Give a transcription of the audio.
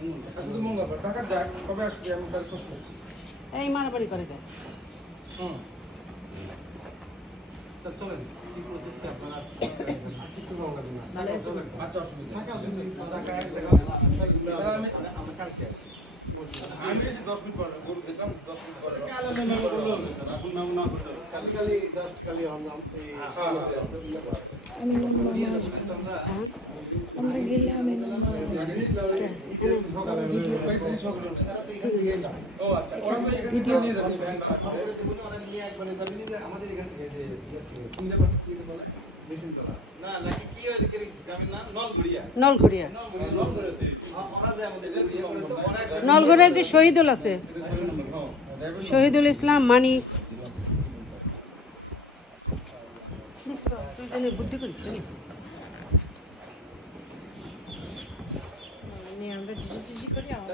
আজকে তো মঙ্গলবার ঢাকা যাক কবে আসবে আমি তার প্রশ্ন এই মারামারি করে দেয় তা চলেন কি প্রসেস কি আপনারা কিছু মঙ্গল না আচ্ছা অসুবিধা ঢাকা এক টাকা আমরা কালকে আসি আমি 10 মিনিট পর গরু দেখলাম 10 মিনিট পর কালকে নাম বললো স্যার আপনি নাম না করতে কালি জাস্ট কালি আমরা আমি আমরা গেলে আমি ভিডিও নিয়ে যাচ্ছি ওরা নিয়ে একবারে আমাদের এখান থেকে যে শুনতে পাচ্ছি বলে মেশিন তোলা না নাকি কি হয় গ্রামের নাম নলঘড়িয়া নলঘড়িয়া যে শহীদুল আছে শহীদুল ইসলাম মানিক বুদ্ধি করি আমরা